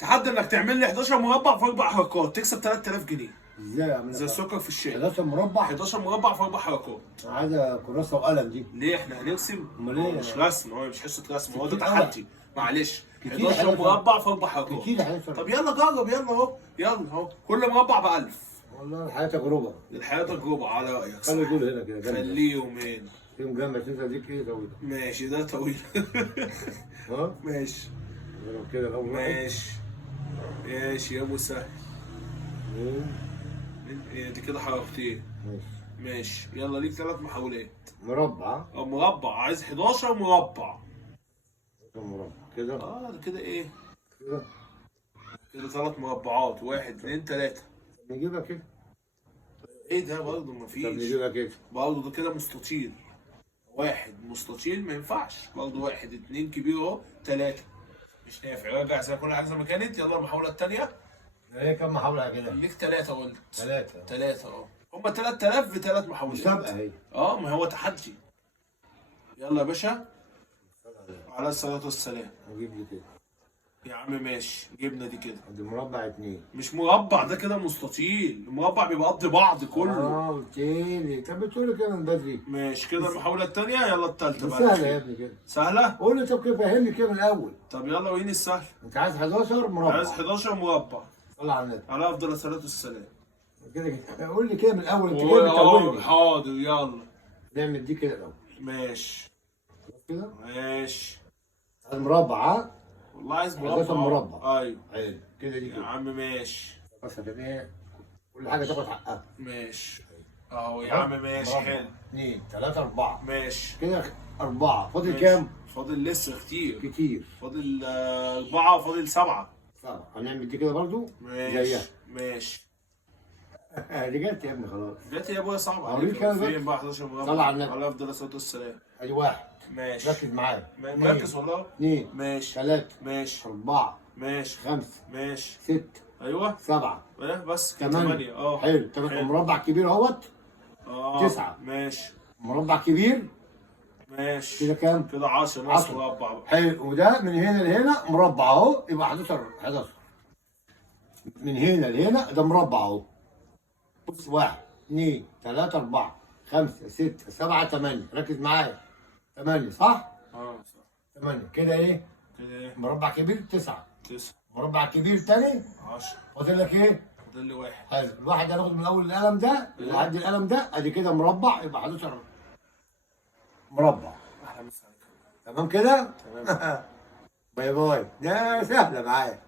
تحدى انك تعمل لي 11 مربع في 4 حركات تكسب 3000 جنيه. ازاي اعمل زي السكر في الشاي. 11 مربع؟ 11 مربع في 4 حركات. عايزه كراسه وقلم دي. ليه احنا هنرسم؟ امال ايه؟ مش رسم، هو مش حصه رسم، هو ده كتير تحدي. معلش. كتير 11 مربع في 4 حركات. كتير 11. طب يلا جرب، يلا اهو، يلا اهو، كل مربع ب 1000. والله الحياه تجربه. الحياه تجربه على رايك. خلي دول هنا كده جنب. خليهم هنا. فيهم جنب تنسى دي كده طويله. ماشي، ده طويل. ها؟ ماشي. ضرب كده الاول واحد. ماشي. ماشي يا ابو سهل. دي كده حركتين. ماشي. ماشي، يلا ليك 3 محاولات. مربع. مربع، عايز 11 مربع. مربع كده. ده كده ايه؟ كده. كده 3 مربعات، 1 2 3. نجيبها كده. ايه ده برضه طب مفيش. نجيبها كده. برضه ده كده مستطيل. 1 مستطيل ما ينفعش، برضه 1 2 كبير اهو 3. مش نافع، رجع زي كل حاجه زي ما كانت. يلا المحاولة التانية. هي كام محاولة كده؟ ليك 3 قلت. 3. 3 هما 3000 ب3 محاولات. مسابقة هي. ما هو تحدي. يلا يا باشا. على الصلاة والسلام. نجيب لي كده. يا عم ماشي، جبنا دي كده. دي مربع 2. مش مربع، ده كده مستطيل. المربع بيبقى قد بعض كله. قلت لي. طب بتقولي كده من بدري. ماشي كده المحاولة التانية. يلا التالتة بقى. سهلة يا ابني كده. سهلة؟ قول لي طب كده فهمني كده من الأول. طب يلا وريني السهل. أنت عايز 11 مربع. عايز 11 مربع. صلي على النبي. على أفضل الصلاة والسلام. كده كده. قول لي كده من الأول. أنت كده بتقولني. حاضر يلا. نعمل دي كده الأول. ماشي. كده. ماشي. المربع ها؟ والله عايز 11 مربع. أيوه. حلو كده دي يا كده. عم ماشي. بس ايه؟ كل حاجة تاخد حقها. ماشي. أهو يا عم ماشي. حلو. 2 3 4. ماشي. كده 4. فاضل ماشي. كام؟ فاضل لسه كتير. كتير. فاضل 4 وفاضل 7. 7. هنعمل دي كده برضو. ماشي. ماشي. رجعت يا ابني خلاص. جت يا ابويا صعب أوريك عليك. أنا فين بقى 11 مربع؟ صلى على النبي. على افضل الصلاه والسلام. ادي 1. ماشي. ركز معايا. مركز والله. 2 ماشي. 3 ماشي. 4 ماشي. 5 ماشي. 6 ايوه. 7 بس كده 8. 8. حلو. تمام. مربع كبير اهوت. 9. ماشي. مربع كبير. ماشي. كده كام؟ كده 10 نص مربع بقى. حلو. وده من هنا لهنا مربع اهو. يبقى 11 11. من هنا لهنا ده مربع اهو. بص 1 2 3 4 5 6 7 8. ركز معايا. 8 صح؟ صح. 8 كده ايه؟ كده ايه؟ مربع كبير 9. 9. مربع كبير تاني 10. فاضل لك ايه؟ فاضل لي 1. حلو. الواحد هناخد من اول القلم ده لحد القلم ده. ادي كده مربع يبقى 11 مربع. احلى مسا عليك. تمام كده؟ تمام. باي باي. ده سهله معايا.